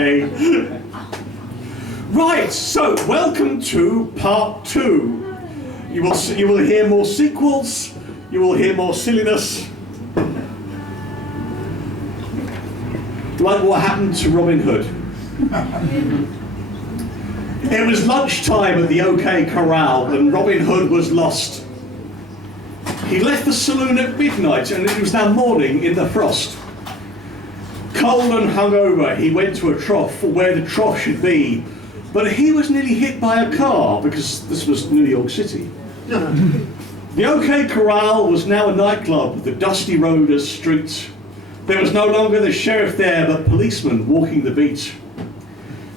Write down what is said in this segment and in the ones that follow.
Hey. Right, so welcome to part 2. You will hear more sequels, you will hear more silliness. Like what happened to Robin Hood. It was lunchtime at the OK Corral and Robin Hood was lost. He left the saloon at midnight and it was now morning in the frost. Cold and hungover, he went to a trough, or where the trough should be, but he was nearly hit by a car because this was New York City. The OK Corral was now a nightclub with the dusty road as street. There was no longer the sheriff there, but policemen walking the beat.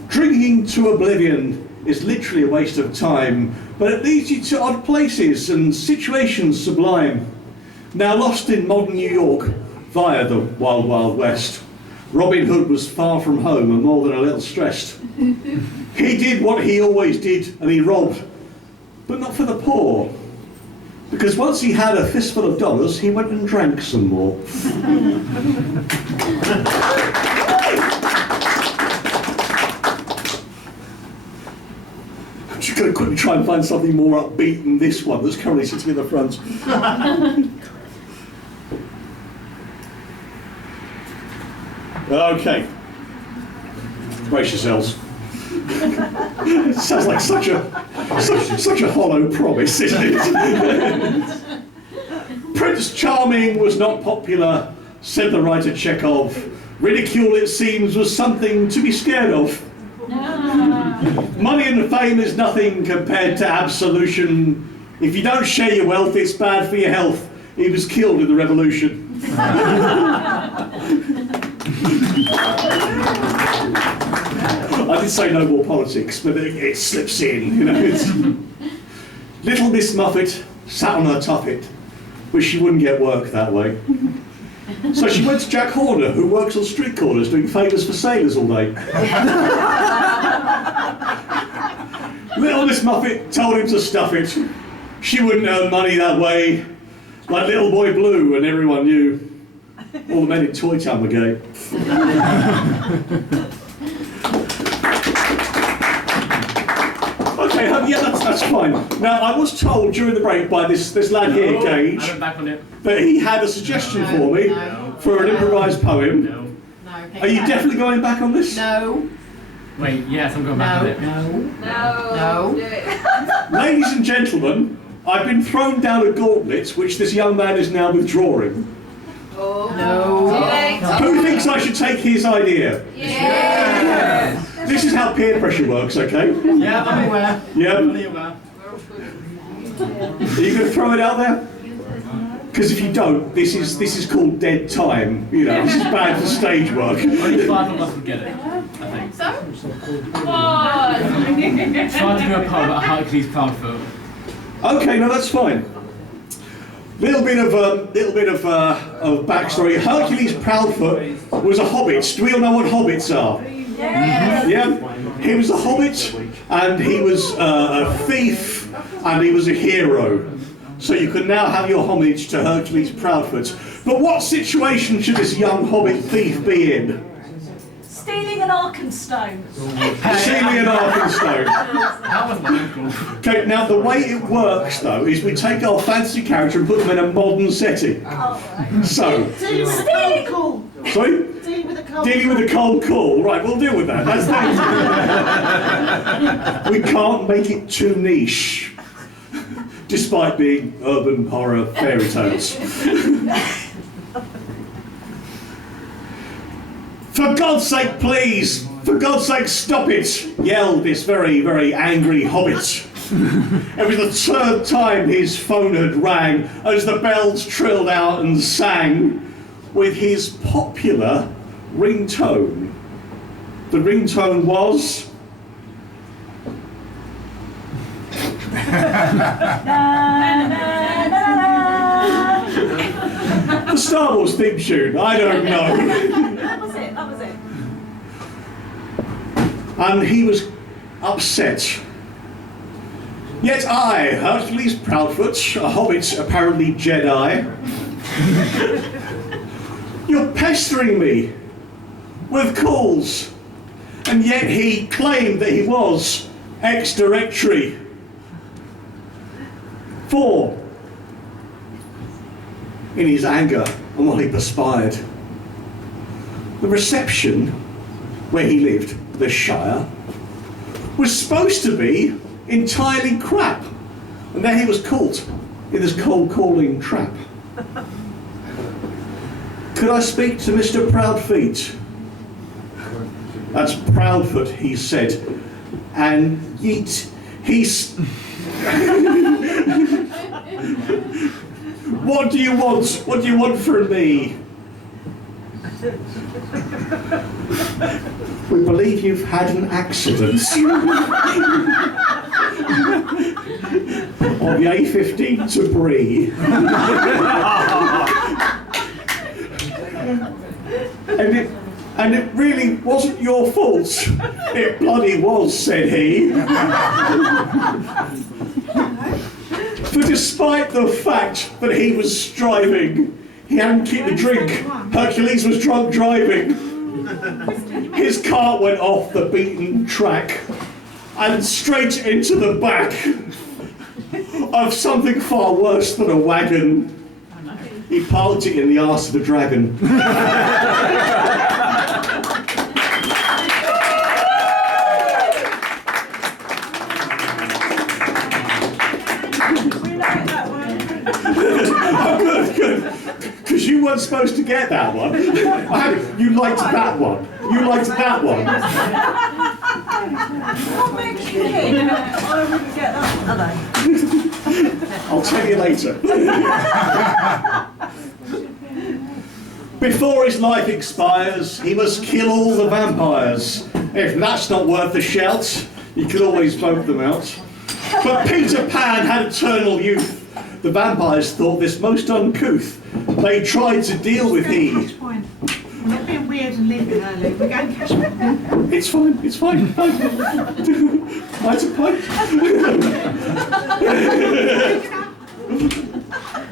Drinking to oblivion is literally a waste of time, but it leads you to odd places and situations sublime. Now lost in modern New York via the Wild Wild West, Robin Hood was far from home and more than a little stressed. He did what he always did, and he robbed, but not for the poor. Because once he had a fistful of dollars, he went and drank some more. I'm just going to quickly try and find something more upbeat than this one that's currently sitting in the front. Okay. Brace yourselves. It sounds like such a hollow promise, isn't it? Prince Charming was not popular, said the writer Chekhov. Ridicule, it seems, was something to be scared of. Money and fame is nothing compared to absolution. If you don't share your wealth, it's bad for your health. He was killed in the revolution. I did say no more politics, but it slips in, you know. Little Miss Muffet sat on her tuffet, wish she wouldn't get work that way. So she went to Jack Horner, who works on street corners doing favours for sailors all day. Little Miss Muffet told him to stuff it. She wouldn't earn money that way. Like Little Boy Blue, and everyone knew. All the men in Toy Town were gay. Okay, yeah, that's fine. Now, I was told during the break by this lad here, Gage, that he had a suggestion for me for an improvised poem. No. Are you definitely going back on this? No. Wait, yes, I'm going back on it. No. Ladies and gentlemen, I've been thrown down a gauntlet which this young man is now withdrawing. No. Who thinks I should take his idea? Yes. This is how peer pressure works, okay? Yeah, I'm aware. Yeah? Fully aware. Are you going to throw it out there? Because if you don't, this is called dead time. You know, this is bad for stage work. Only 5 of us would get it, I think. So? Try to do a poem about Hercules Proudfoot. Okay, no, that's fine. Little bit of backstory. Hercules Proudfoot was a hobbit. Do we all know what hobbits are? Yes. Yeah, he was a hobbit, and he was a thief, and he was a hero. So you can now have your homage to Hercules Proudfoot. But what situation should this young hobbit thief be in? Stealing an Arkenstone. Stealing an Arkenstone. That was my uncle. Okay, now the way it works though is we take our fantasy character and put them in a modern setting. So, Stealing cool. sorry? Dealing with a cold. Dealing with a cold call. Right, we'll deal with that. That's we can't make it too niche, despite being urban horror fairy tales. For God's sake, please! For God's sake, stop it! Yelled this very, very angry hobbit. It was the third time his phone had rang as the bells trilled out and sang with his popular ringtone. The ringtone was... the Star Wars theme tune, I don't know. That was it. And he was upset. Yet I, Hercules Proudfoot, a hobbit, apparently Jedi, you're pestering me with calls And yet he claimed that he was ex-directory. 4. In his anger and what he perspired, the reception where he lived, the Shire, was supposed to be entirely crap. And there he was caught in this cold calling trap. Could I speak to Mr. Proudfeet? That's Proudfoot, he said. And yeet, he's... What do you want? What do you want from me? We believe you've had an accident. On the A15 to Bree. And it really wasn't your fault. It bloody was, said he. For despite the fact that he was striving, he hadn't kicked a drink. Hercules was drunk driving. His cart went off the beaten track and straight into the back of something far worse than a wagon. He parked it in the arse of the dragon. Oh, good. Because you weren't supposed to get that one. You liked that one. You liked that one. What makes you think I wouldn't get that? I'll tell you later. Before his life expires, he must kill all the vampires. If that's not worth a shout, you can always vote them out. But Peter Pan had eternal youth. The vampires thought this most uncouth. They tried to deal with he. We're not being weird and leaving early. We're going cash point. It's fine. It's fine. That's a point.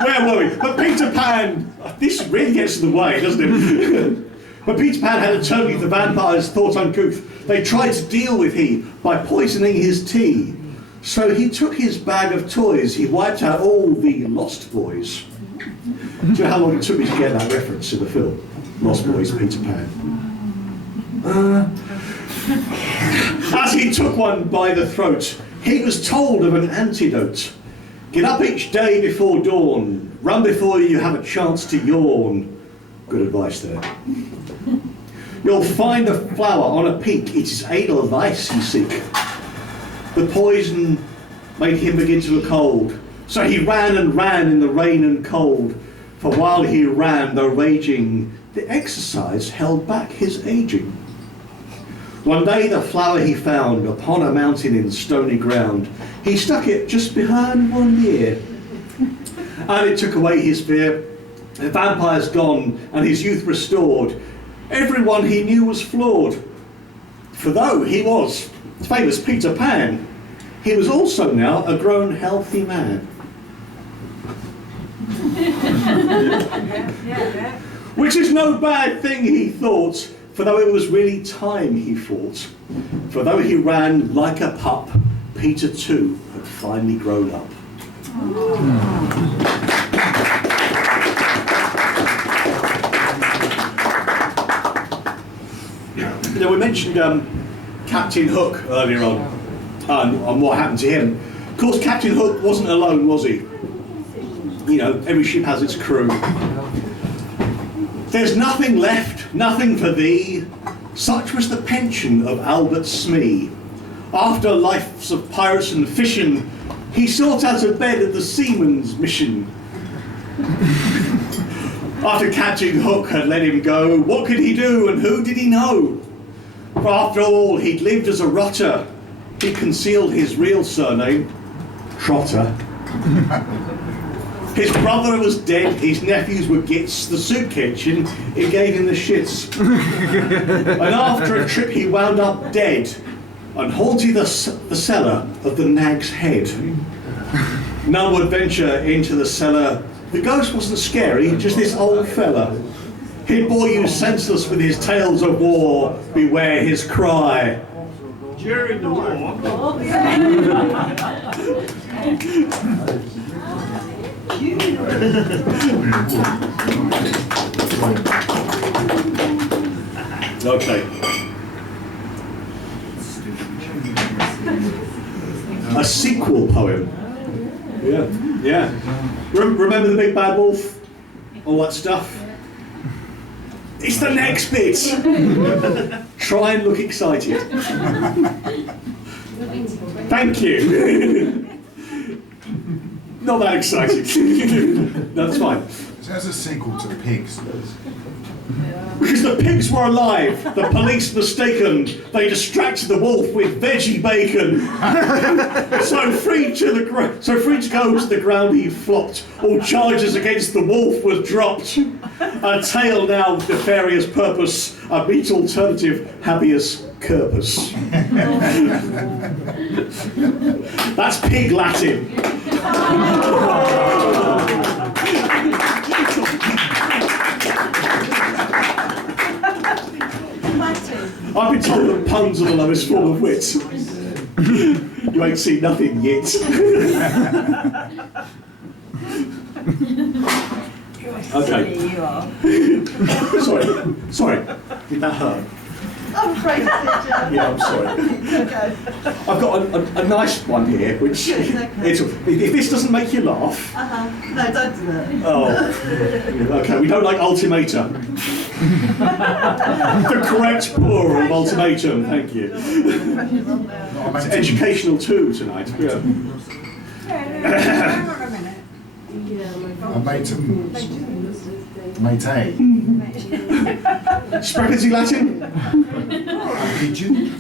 Where were we? But Peter Pan, this really gets in the way, doesn't it? But Peter Pan had eternally the vampires thought uncouth. They tried to deal with he by poisoning his tea. So he took his bag of toys, he wiped out all the Lost Boys. Do you know how long it took me to get that reference in the film? Lost Boys, Peter Pan. As he took one by the throat, he was told of an antidote. Get up each day before dawn, run before you have a chance to yawn. Good advice there. You'll find a flower on a peak, it is Edelweiss you seek. The poison made him begin to look old, so he ran and ran in the rain and cold. For while he ran, though raging, the exercise held back his aging. One day the flower he found upon a mountain in stony ground. He stuck it just behind one ear, and it took away his fear. The vampire's gone, and his youth restored. Everyone he knew was flawed. For though he was famous Peter Pan, he was also now a grown healthy man. Which is no bad thing, he thought, for though it was really time he fought. For though he ran like a pup, Peter too had finally grown up. Now we mentioned Captain Hook earlier on, and what happened to him. Of course, Captain Hook wasn't alone, was he? You know, every ship has its crew. There's nothing left, nothing for thee. Such was the pension of Albert Smee. After lives of pirates and fishing, he sought out a bed at the seaman's mission. After Captain Hook had let him go, what could he do and who did he know? For after all, he'd lived as a rotter. He concealed his real surname, Trotter. His brother was dead, his nephews were gits, the soup kitchen, it gave him the shits. And after a trip he wound up dead and haunted the cellar of the Nag's Head. None would venture into the cellar. The ghost wasn't scary, just this old fella. He'd bore you senseless with his tales of war, beware his cry. During the war, Okay. A sequel poem. Yeah, yeah. Remember the big bad wolf? All that stuff? It's the next bit. Try and look excited. Thank you. Not that excited. That's fine. So that's a sequel to Pigs. Because the pigs were alive, the police mistaken, they distracted the wolf with veggie bacon. So free to go to the ground he flopped, all charges against the wolf was dropped. A tale now with nefarious purpose, a meat alternative, habeas corpus. That's pig Latin. I've been told that puns are the lowest form of wit. You ain't seen nothing yet. Okay. Sorry. Did that hurt? I'm afraid it did, Yeah, I'm sorry. Okay. I've got a nice one here, which if this doesn't make you laugh. No, don't do that. Oh, okay. We don't like ultimata. The correct plural of ultimatum. Thank you. It's educational too tonight. Yeah. Mate. Spaghetti Latin. Pigeon.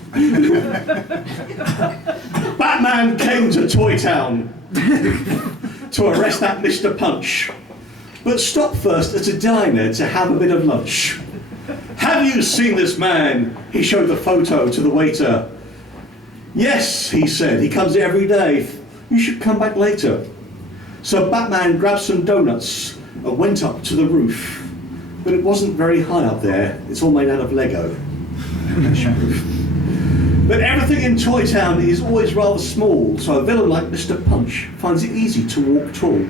Batman came to Toy Town to arrest that Mr. Punch, but stopped first at a diner to have a bit of lunch. Have you seen this man? He showed the photo to the waiter. Yes, he said, he comes every day. You should come back later. So Batman grabbed some donuts and went up to the roof. But it wasn't very high up there. It's all made out of Lego. But everything in Toy Town is always rather small, so a villain like Mr. Punch finds it easy to walk tall.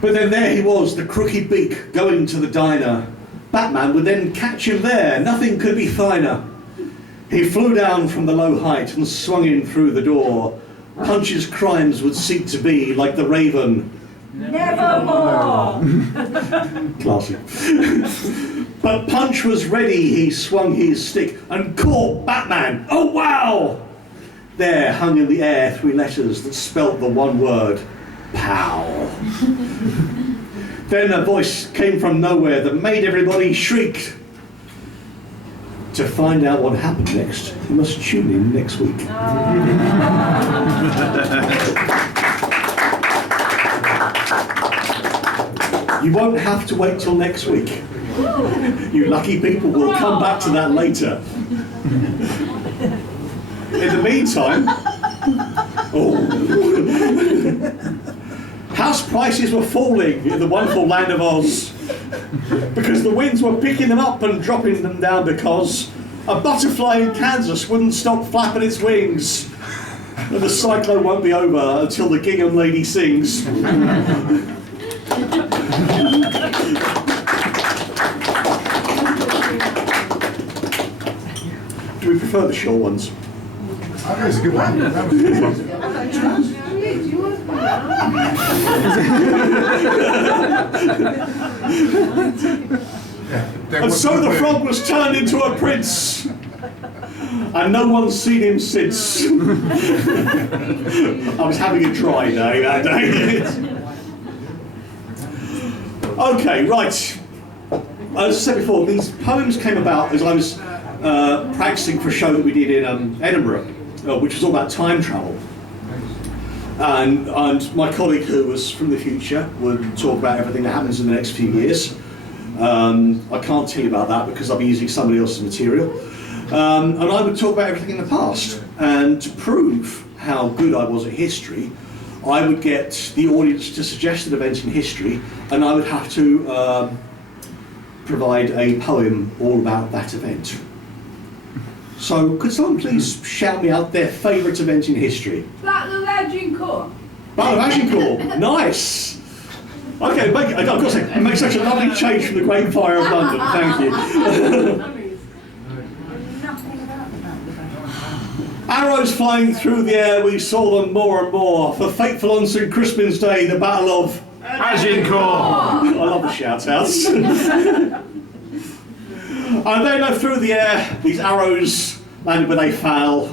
But then there he was, the crooked beak, going to the diner. Batman would then catch him there, nothing could be finer. He flew down from the low height and swung in through the door. Punch's crimes would seek to be like the raven. Nevermore! Classy. But Punch was ready, he swung his stick and caught Batman. Oh wow! There hung in the air 3 letters that spelt the one word, POW. Then a voice came from nowhere that made everybody shriek. To find out what happened next, you must tune in next week. You won't have to wait till next week. You lucky people will come back to that later. In the meantime, house prices were falling in the wonderful land of Oz because the winds were picking them up and dropping them down because a butterfly in Kansas wouldn't stop flapping its wings. And the cyclone won't be over until the gingham lady sings. Do we prefer the short ones? I think it's a good one. That was a good one. And so the frog was turned into a prince, and no one's seen him since. I was having a dry day that day. Okay, right. As I said before, these poems came about as I was practicing for a show that we did in Edinburgh, which was all about time travel. And my colleague, who was from the future, would talk about everything that happens in the next few years. I can't tell you about that because I'll be using somebody else's material. And I would talk about everything in the past. And to prove how good I was at history, I would get the audience to suggest an event in history, and I would have to provide a poem all about that event. So, could someone please shout me out their favourite event in history? Battle of Agincourt. Battle of Agincourt, nice! Okay, I've got to make such a lovely change from the Great Fire of London, thank you. Nothing about the Battle of Agincourt. Arrows flying through the air, we saw them more and more. For fateful on St. Crispin's Day, the Battle of Agincourt. I love the shout-outs. And then through the air, these arrows landed with a foul.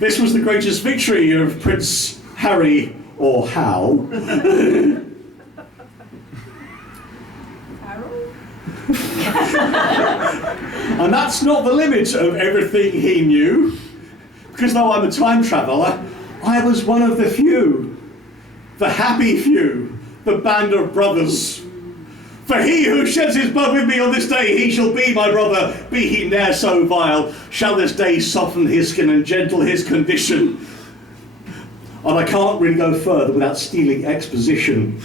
This was the greatest victory of Prince Harry, or Hal. And that's not the limit of everything he knew, because though I'm a time traveller, I was one of the few, the happy few, the band of brothers. For he who sheds his blood with me on this day, he shall be my brother, be he ne'er so vile, shall this day soften his skin and gentle his condition. And I can't really go further without stealing exposition.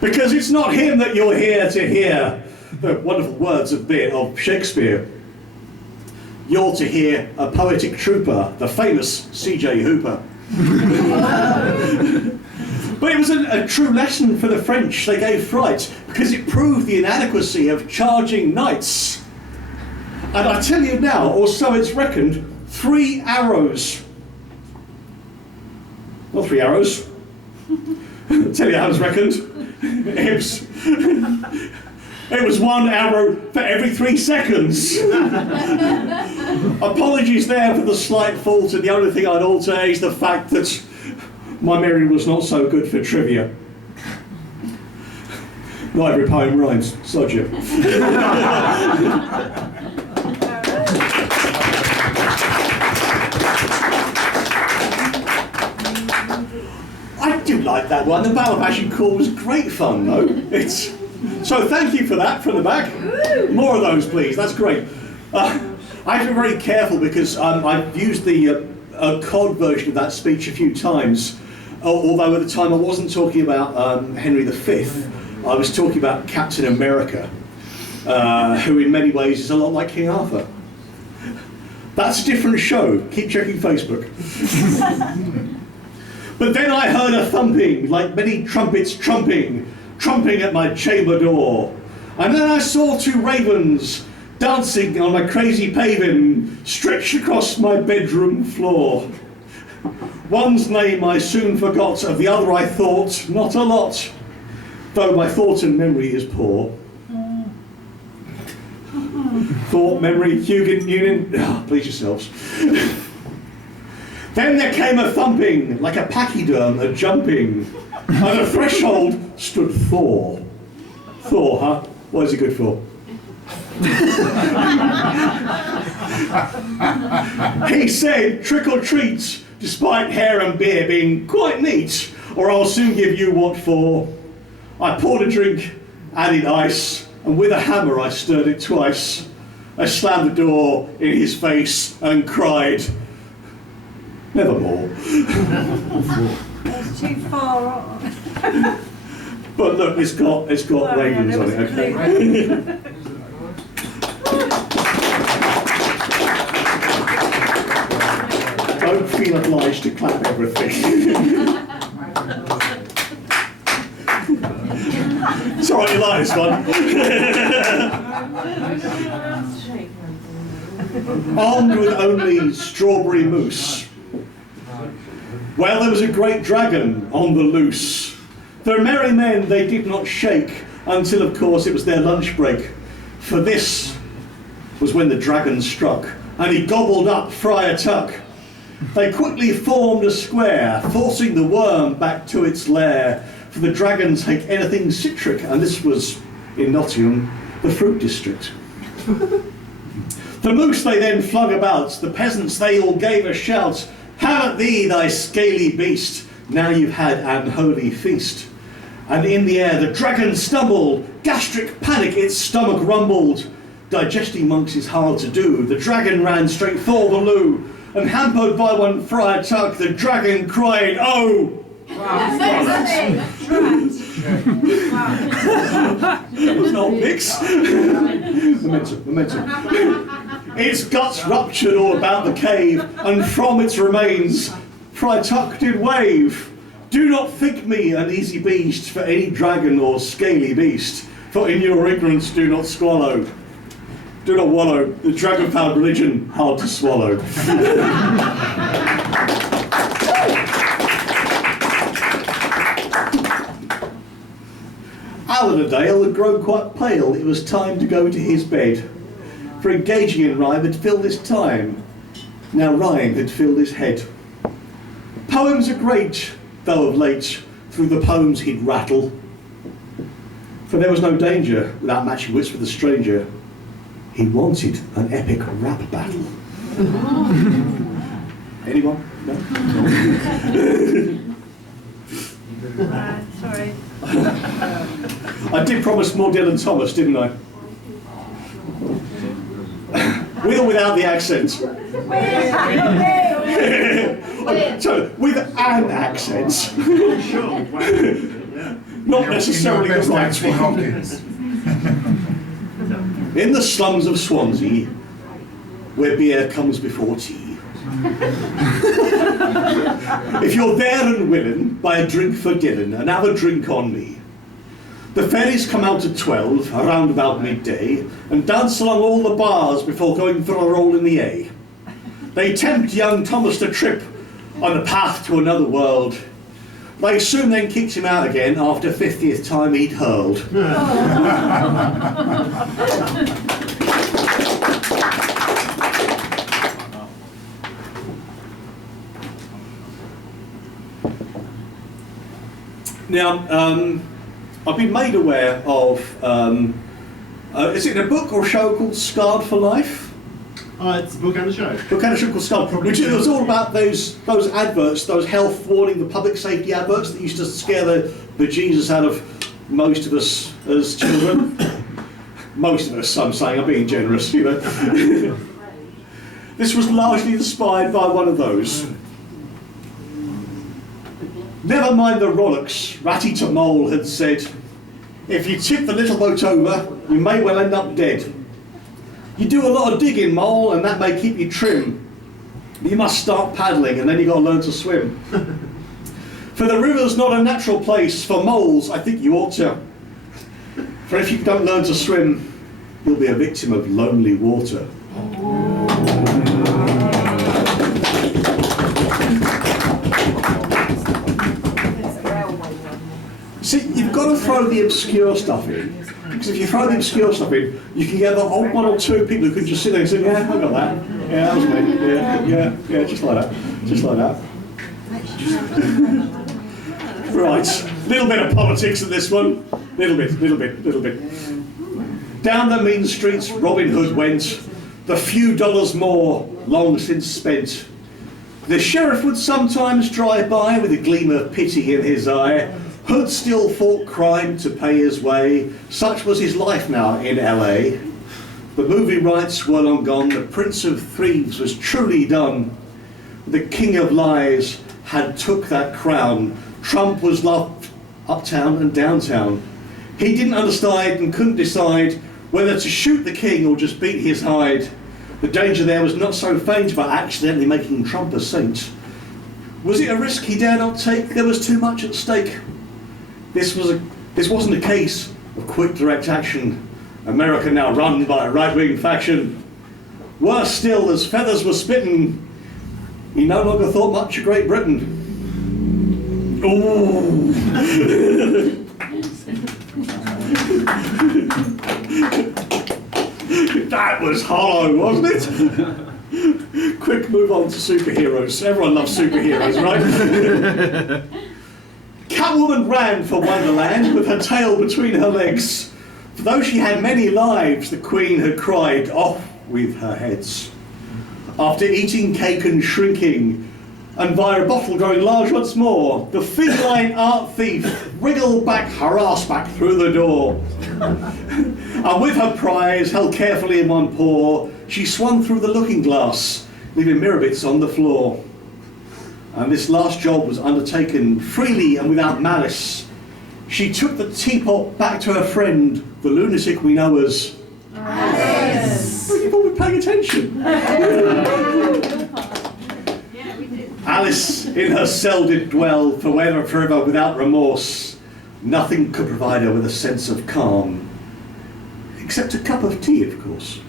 Because it's not him that you're here to hear the wonderful words of Shakespeare. You're to hear a poetic trooper, the famous C.J. Hooper. But it was a true lesson for the French. They gave fright because it proved the inadequacy of charging knights. And I tell you now, or so it's reckoned, 3 arrows. Not 3 arrows. I'll tell you how it's reckoned. It was 1 arrow for every 3 seconds. Apologies there for the slight fault, and the only thing I'd alter is the fact that my memory was not so good for trivia. Not every poem rhymes, sod you. I do like that one. The Battle of Agincourt was great fun, though. So thank you for that from the back. More of those, please. That's great. I have to be very careful because I've used the cod version of that speech a few times. Although at the time I wasn't talking about Henry V, I was talking about Captain America, who in many ways is a lot like King Arthur. That's a different show. Keep checking Facebook. But then I heard a thumping, like many trumpets trumping at my chamber door. And then I saw 2 ravens dancing on my crazy paving, stretched across my bedroom floor. One's name I soon forgot, of the other I thought not a lot, though my thought and memory is poor. Thought, memory, Hugin, Union, please yourselves. Then there came a thumping, like a pachyderm, a jumping. On the threshold stood Thor. Thor, huh? What is he good for? He said, trick or treat, despite hair and beer being quite neat, or I'll soon give you what for. I poured a drink, added ice, and with a hammer I stirred it twice. I slammed the door in his face and cried, nevermore. It's too far off. But look, it's got Well, ravens yeah, on there it, was okay? Don't feel obliged to clap everything. It's alright, you like this one. Armed with only strawberry mousse. Well, there was a great dragon on the loose. The merry men they did not shake until, of course, it was their lunch break. For this was when the dragon struck, and he gobbled up Friar Tuck. They quickly formed a square, forcing the worm back to its lair. For the dragons hate anything citric, and this was, in Nottingham, the fruit district. The moose they then flung about, the peasants they all gave a shout. Have at thee, thy scaly beast, now you've had an holy feast. And in the air the dragon stumbled, gastric panic its stomach rumbled. Digesting monks is hard to do, the dragon ran straight for the loo. And hampered by one Friar Tuck, the dragon cried, oh! It was not Nix. Momentum. Its guts ruptured all about the cave, and from its remains, Frituck did wave. Do not think me an easy beast for any dragon or scaly beast, for in your ignorance do not swallow. Do not wallow, the dragon found religion hard to swallow. Alan-a-Dale had grown quite pale. It was time to go to his bed. For engaging in rhyme had filled his time. Now rhyme had filled his head. Poems are great, though of late through the poems he'd rattle. For there was no danger without matching wits with a stranger. He wanted an epic rap battle. Anyone? No? Sorry. I did promise more Dylan Thomas, didn't I? With or without the accent? So, with an accent. Sure. Not necessarily the right Anthony one. Hopkins. In the slums of Swansea, where beer comes before tea. If you're there and willing, buy a drink for Dylan and have a drink on me. The ferries come out at 12, around about midday, and dance along all the bars before going for a roll in the A. They tempt young Thomas to trip on the path to another world. They soon then kicked him out again after 50th time he'd hurled. Now, I've been made aware of, is it a book or a show called Scarred for Life? It's a book and a show. Book and a show called Scarred, which was all about those adverts, those health warning, the public safety adverts that used to scare the bejesus out of most of us as children. Most of us, I'm saying, I'm being generous, you know. This was largely inspired by one of those. Never mind the rollicks, Ratty to Mole had said, if you tip the little boat over, you may well end up dead. You do a lot of digging, Mole, and that may keep you trim. You must start paddling, and then you've got to learn to swim. For the river's not a natural place for moles, I think you ought to. For if you don't learn to swim, you'll be a victim of lonely water. See, you've got to throw the obscure stuff in, because if you throw the obscure stuff in, you can get the odd one or two people who can just sit there and say, yeah, I got that. Yeah, that was me. Yeah, just like that. Just like that. Right, little bit of politics in this one. Little bit. Down the mean streets Robin Hood went, the few dollars more long since spent. The sheriff would sometimes drive by with a gleam of pity in his eye. Hood still fought crime to pay his way. Such was his life now in LA. The movie rights were long gone. The Prince of Thieves was truly done. The King of Lies had took that crown. Trump was loved uptown and downtown. He didn't understand and couldn't decide whether to shoot the king or just beat his hide. The danger there was not so faint about accidentally making Trump a saint. Was it a risk he dare not take? There was too much at stake. This wasn't a case of quick direct action. America now run by a right-wing faction. Worse still, as feathers were spitting, he no longer thought much of Great Britain. Ooh. That was hollow, wasn't it? Quick move on to superheroes. Everyone loves superheroes, right? Catwoman ran for Wonderland with her tail between her legs. For though she had many lives, the Queen had cried, off with her heads. After eating cake and shrinking, and via a bottle growing large once more, the feline art thief wriggled back, harassed back through the door. And with her prize held carefully in one paw, she swung through the looking glass, leaving mirror bits on the floor. And this last job was undertaken freely and without malice. She took the teapot back to her friend, the lunatic we know as... Alice. You've all been paying attention. Yeah, we did. Alice in her cell did dwell forever without remorse. Nothing could provide her with a sense of calm, except a cup of tea, of course.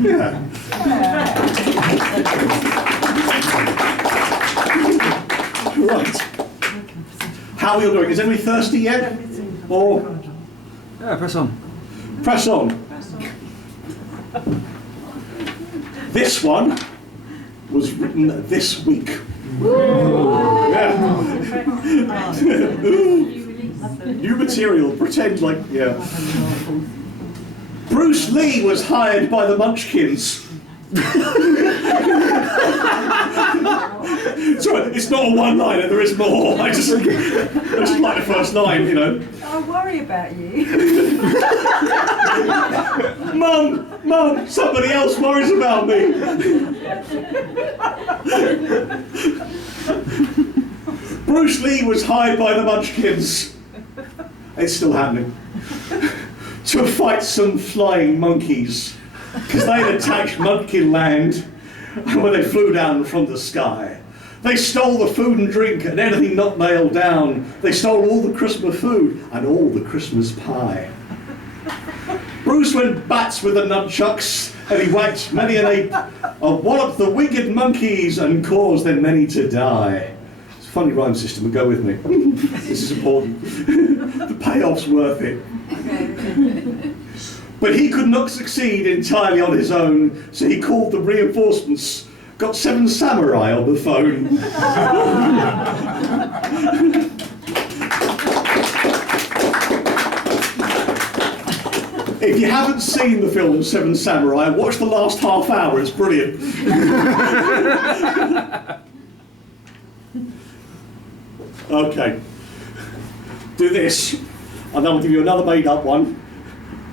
Yeah. Right. How are you doing? Is anybody thirsty yet? Or Yeah, press on. press on? This one was written this week. Yeah. New material, pretend like, yeah. Bruce Lee was hired by the Munchkins. Sorry, it's not a one-liner, there is more. I just like the first line, you know. I worry about you. Mum, somebody else worries about me. Bruce Lee was hired by the Munchkins. It's still happening. To fight some flying monkeys. Because they'd attacked Munchkin land when they flew down from the sky. They stole the food and drink and anything not nailed down. They stole all the Christmas food and all the Christmas pie. Bruce went bats with the nunchucks and he whacked many an ape, walloped the winged monkeys and caused them many to die. It's a funny rhyme system, but go with me. This is important. The payoff's worth it. But he could not succeed entirely on his own, so he called the reinforcements, got 7 samurai on the phone. If you haven't seen the film 7 Samurai, watch the last half hour, it's brilliant. Okay, do this, and then I'll give you another made-up one,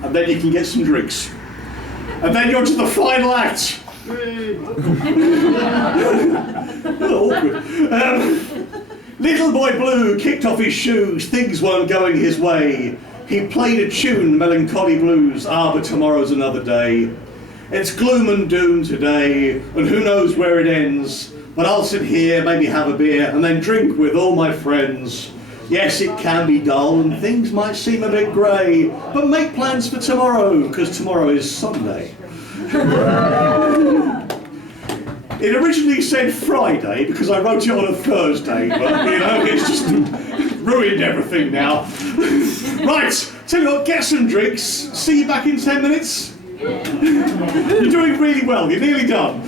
and then you can get some drinks. And then you're to the final act. Awkward. Little Boy Blue kicked off his shoes, things weren't going his way. He played a tune, melancholy blues, but tomorrow's another day. It's gloom and doom today, and who knows where it ends. But I'll sit here, maybe have a beer, and then drink with all my friends. Yes, it can be dull, and things might seem a bit grey, but make plans for tomorrow, because tomorrow is Sunday. It originally said Friday, because I wrote it on a Thursday, but, you know, it's just ruined everything now. Right, tell you what, get some drinks, see you back in 10 minutes. You're doing really well, you're nearly done.